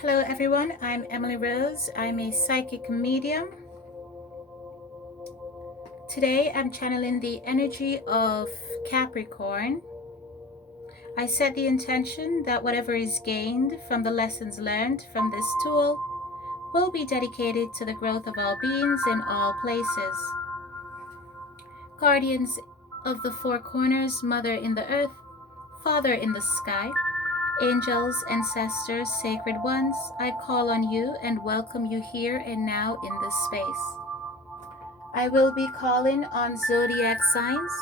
Hello everyone, I'm Emily Rose. I'm a psychic medium. Today I'm channeling the energy of Capricorn. I set the intention that whatever is gained from the lessons learned from this tool will be dedicated to the growth of all beings in all places. Guardians of the four corners, Mother in the earth, Father in the sky, angels, ancestors, sacred ones, I call on you and welcome you here and now in this space. I will be calling on zodiac signs.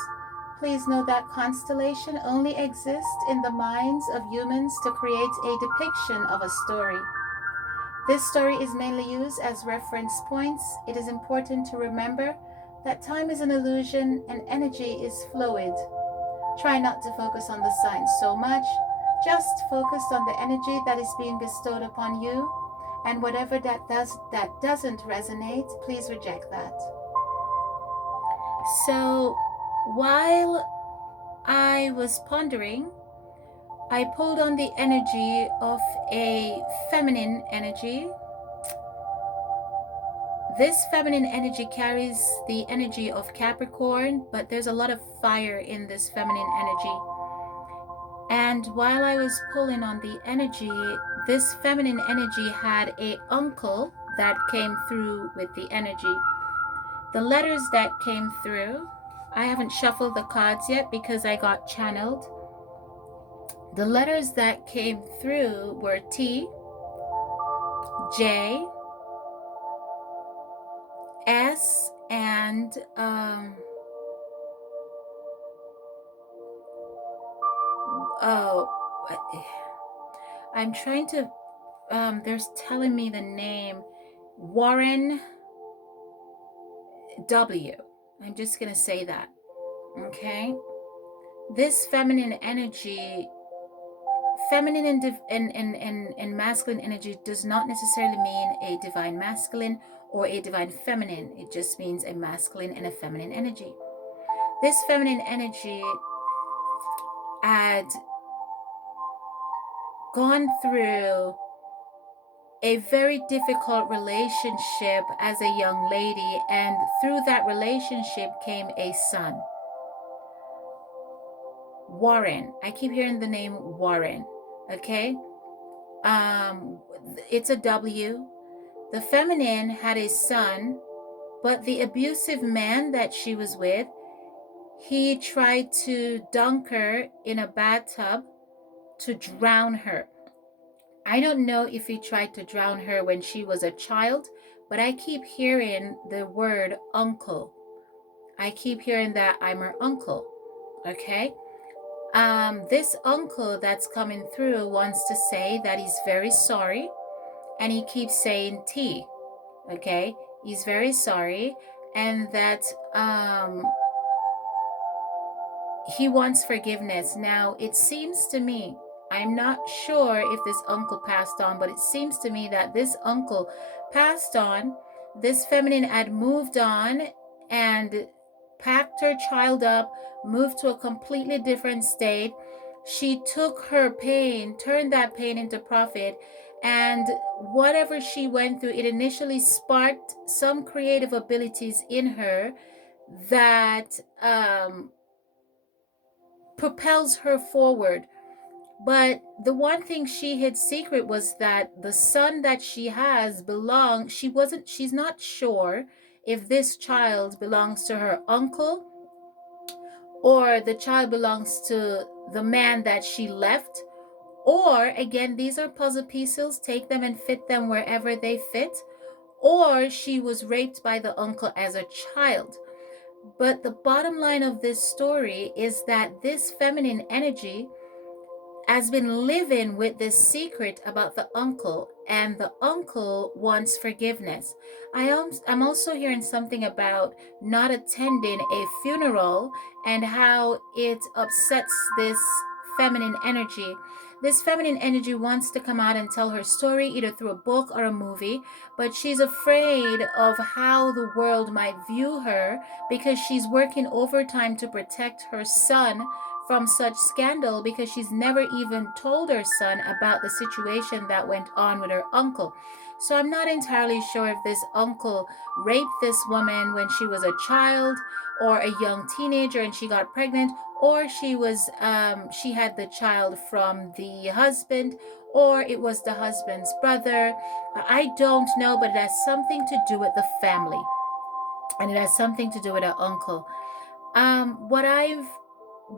Please know that constellation only exists in the minds of humans to create a depiction of a story. This story is mainly used as reference points. It is important to remember that time is an illusion and energy is fluid. Try not to focus on the signs so much. Just focus on the energy that is being bestowed upon you, and whatever that doesn't resonate, please reject that. So while I was pondering, I pulled on the energy of a feminine energy. This feminine energy carries the energy of Capricorn, but there's a lot of fire in this feminine energy. And while I was pulling on the energy, this feminine energy had a uncle that came through with the energy. The letters that came through, I haven't shuffled the cards yet because I got channeled. The letters that came through were T, J, S, and oh, I'm trying to, there's telling me the name, Warren W. I'm just going to say that, okay? This feminine energy, feminine and masculine energy does not necessarily mean a divine masculine or a divine feminine. It just means a masculine and a feminine energy. This feminine energy had gone through a very difficult relationship as a young lady, and through that relationship came a son. Warren. I keep hearing the name Warren. Okay? It's a W. The feminine had a son, but the abusive man that she was with, he tried to dunk her in a bathtub to drown her. I don't know if he tried to drown her when she was a child, but I keep hearing the word uncle. I keep hearing that I'm her uncle. Okay? This uncle that's coming through wants to say that he's very sorry, and he keeps saying T. Okay? He's very sorry, and that he wants forgiveness. Now, it seems to me, I'm not sure if this uncle passed on, but it seems to me that this uncle passed on. This feminine had moved on and packed her child up, moved to a completely different state. She took her pain, turned that pain into profit, and whatever she went through, it initially sparked some creative abilities in her that propels her forward. But the one thing she hid secret was that the son that she has she's not sure if this child belongs to her uncle or the child belongs to the man that she left. Or again, these are puzzle pieces, take them and fit them wherever they fit. Or she was raped by the uncle as a child. But the bottom line of this story is that this feminine energy has been living with this secret about the uncle, and the uncle wants forgiveness. I'm also hearing something about not attending a funeral and how it upsets this feminine energy. This feminine energy wants to come out and tell her story either through a book or a movie, but she's afraid of how the world might view her because she's working overtime to protect her son from such scandal because she's never even told her son about the situation that went on with her uncle. So I'm not entirely sure if this uncle raped this woman when she was a child or a young teenager and she got pregnant, or she had the child from the husband, or it was the husband's brother. I don't know, but it has something to do with the family, and it has something to do with her uncle. What I've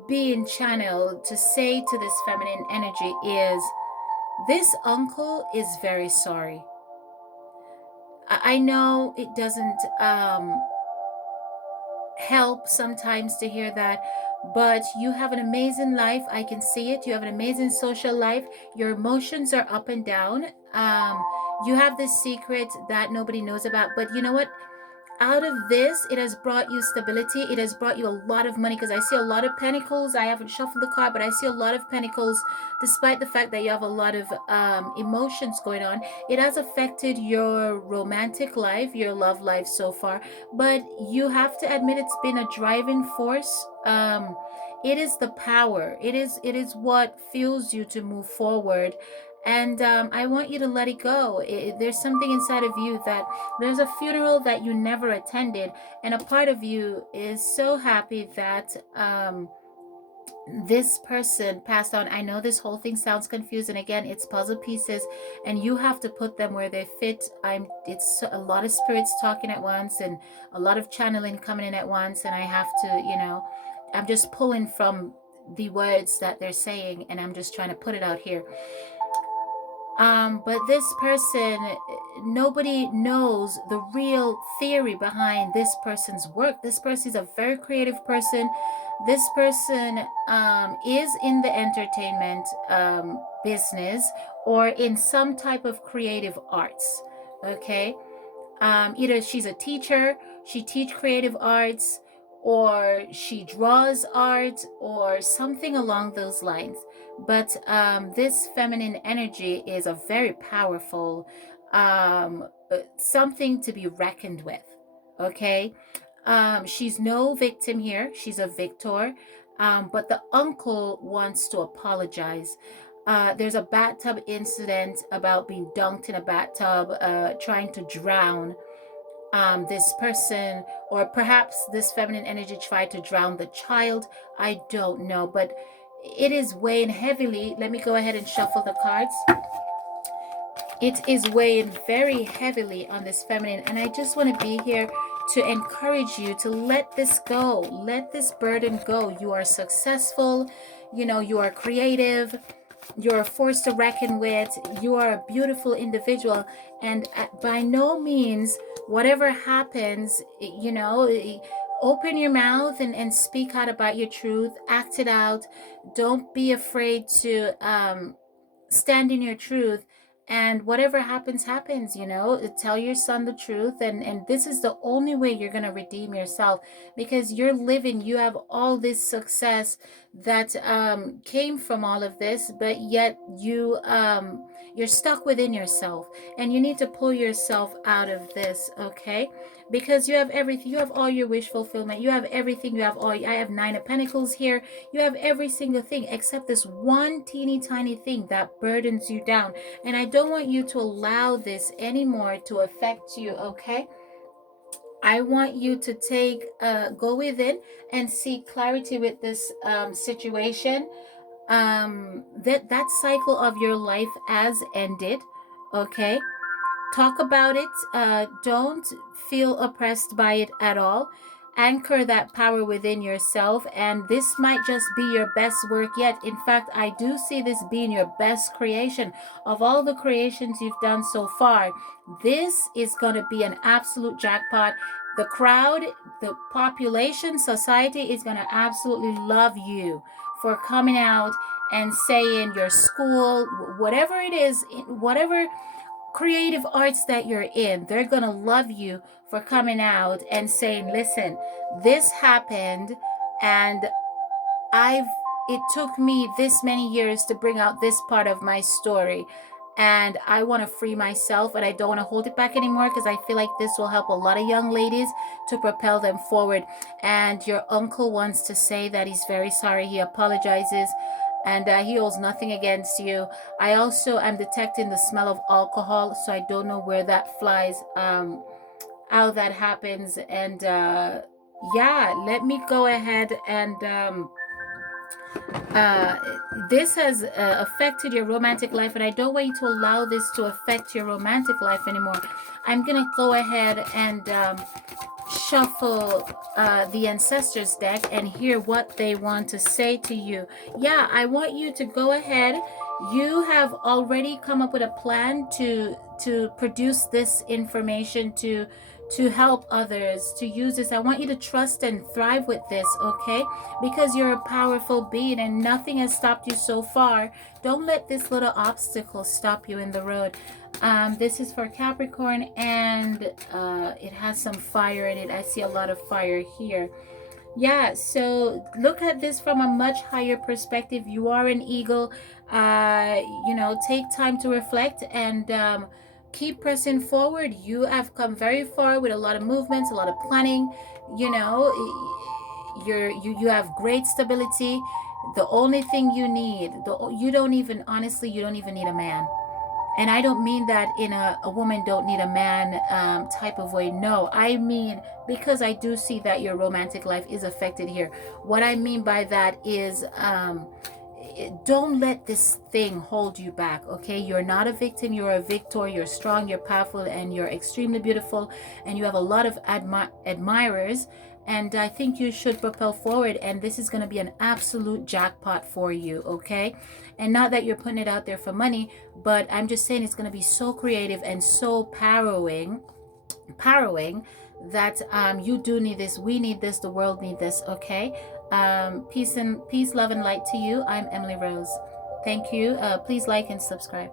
been channeled to say to this feminine energy is this uncle is very sorry. I know it doesn't help sometimes to hear that, but you have an amazing life. I can see it. You have an amazing social life. Your emotions are up and down. You have this secret that nobody knows about, but you know what? Out of this, it has brought you stability. It has brought you a lot of money, because I see a lot of pentacles. I haven't shuffled the card, but I see a lot of pentacles. Despite the fact that you have a lot of emotions going on, it has affected your romantic life, your love life so far, but you have to admit it's been a driving force. It is the power. It is what fuels you to move forward, and I want you to let it go. There's something inside of you that there's a funeral that you never attended, and a part of you is so happy that this person passed on. I know this whole thing sounds confusing. Again, it's puzzle pieces, and you have to put them where they fit. It's a lot of spirits talking at once, and a lot of channeling coming in at once, and I have to, I'm just pulling from the words that they're saying, and I'm just trying to put it out here. But this person, nobody knows the real theory behind this person's work. This person is a very creative person. This person is in the entertainment business, or in some type of creative arts. Okay. Either she's a teacher, she teach creative arts, or she draws art, or something along those lines. But this feminine energy is a very powerful something to be reckoned with. Okay. She's no victim here, she's a victor. But the uncle wants to apologize. There's a bathtub incident about being dunked in a bathtub, trying to drown this person, or perhaps this feminine energy tried to drown the child. I don't know, but it is weighing heavily. Let me go ahead and shuffle the cards. It is weighing very heavily on this feminine, and I just want to be here to encourage you to let this go. Let this burden go. You are successful. You are creative. You're a force to reckon with. You are a beautiful individual, and by no means, whatever happens, open your mouth and speak out about your truth. Act it out. Don't be afraid to stand in your truth, and whatever happens, tell your son the truth, and this is the only way you're going to redeem yourself, because you have all this success that came from all of this, but yet you're stuck within yourself, and you need to pull yourself out of this. Okay, because you have everything. You have all your wish fulfillment. You have everything. I have 9 of Pentacles here. You have every single thing except this one teeny tiny thing that burdens you down, and I don't want you to allow this anymore to affect you. Okay, I want you to go within and seek clarity with this situation. That cycle of your life has ended. Okay, talk about it. Don't feel oppressed by it at all. Anchor that power within yourself, and this might just be your best work yet. In fact, I do see this being your best creation. Of all the creations you've done so far, this is going to be an absolute jackpot. The crowd, the population, society is going to absolutely love you for coming out and saying your school, whatever it is, whatever creative arts that you're in, they're gonna love you for coming out and saying, listen, this happened, and it took me this many years to bring out this part of my story, and I want to free myself, and I don't want to hold it back anymore, because I feel like this will help a lot of young ladies to propel them forward. And your uncle wants to say that he's very sorry, he apologizes, and he holds nothing against you. I also am detecting the smell of alcohol, so I don't know where that flies, how that happens. And yeah, let me go ahead and uh, this has affected your romantic life, and I don't want you to allow this to affect your romantic life anymore. I'm gonna go ahead and shuffle the ancestors deck and hear what they want to say to you. Yeah, I want you to go ahead. You have already come up with a plan to produce this information, to help others, to use this. I want you to trust and thrive with this, okay? Because you're a powerful being and nothing has stopped you so far. Don't let this little obstacle stop you in the road. This is for Capricorn, and it has some fire in it. I see a lot of fire here. Yeah, so look at this from a much higher perspective. You are an eagle. You know, take time to reflect and keep pressing forward. You have come very far with a lot of movements, a lot of planning. You know, you have great stability. The only thing you need, you don't even, honestly, you don't even need a man. And I don't mean that in a woman don't need a man type of way. No, I mean, because I do see that your romantic life is affected here. What I mean by that is don't let this thing hold you back, okay? You're not a victim, you're a victor. You're strong, you're powerful, and you're extremely beautiful, and you have a lot of admirers. And I think you should propel forward, and this is going to be an absolute jackpot for you, okay? And not that you're putting it out there for money, but I'm just saying it's going to be so creative and so harrowing that you do need this. We need this. The world need this, okay? Peace, love, and light to you. I'm Emily Rose. Thank you. Please like and subscribe.